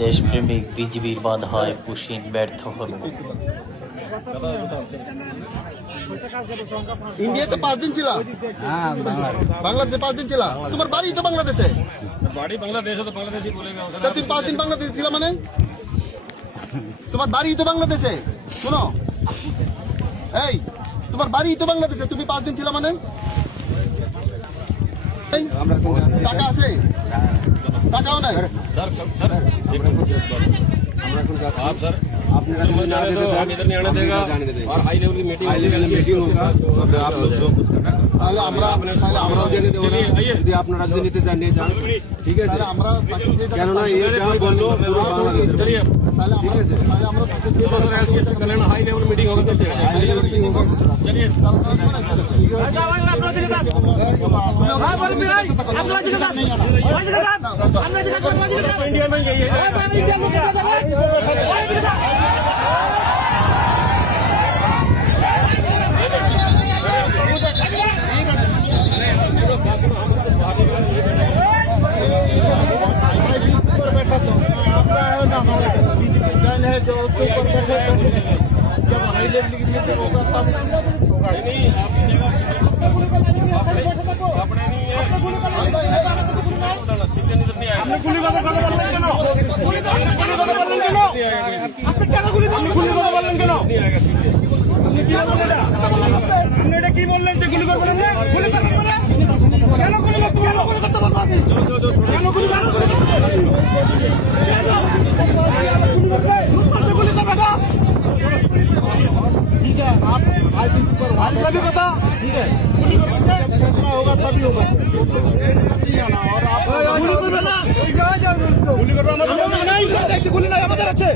দেশপ্রেমিক বিজিবির বাধায় পুশিন ব্যর্থ হল। ইন্ডিয়াতে 5 দিন ছিল, বাংলাদেশে 5 দিন ছিল। তোমার বাড়ি তো বাংলাদেশে, বাড়ি বাংলাদেশে তো বাংলাদেশি বলেগা। তুমি 5 দিন বাংলাদেশে ছিল মানে? তোমার বাড়ি তো বাংলাদেশে। শোনো, এই তোমার বাড়ি তো বাংলাদেশে, তুমি 5 দিন ছিল মানে? টাকা আছে? টাকাও নাই। सर सर आप सर हम इधर नहीं आने देगा और हाई लेवल की मीटिंग होगा। आप लोग जो कुछ करना যদি আপনারা রাজনীতিতে জানিয়ে যান, ঠিক আছে? কেননা এই যা বললো পুরো বাংলাদেশের, चलिए ঠিক আছে? हाई लेवल मीटिंग होगा तो चलिए इंडिया में यही है। जो ऊपर बैठे जब हाई लेवल की मीटिंग होगा तब होगा। नहीं अपने नहीं है गुली बात কথা বললেন কেন? গুলি কথা বললেন কেন? আপনি কেন গুলি কথা বললেন কেন? আপনি কি বললেন? আপনি এটা কি বললেন যে গুলি করবেন না? গুলি করবেন না? কেন গুলি করতে কেন গুলি করতে বলবেন আপনি? কেন গুলি করবেন? गुली का बेटा ठीक है, आप आईपीसी पर वाली का भी बता, ठीक है? फैसला होगा तभी होगा। और आप गुली कर बेटा, गुली कर नहीं, गुली नहीं हमारे अच्छे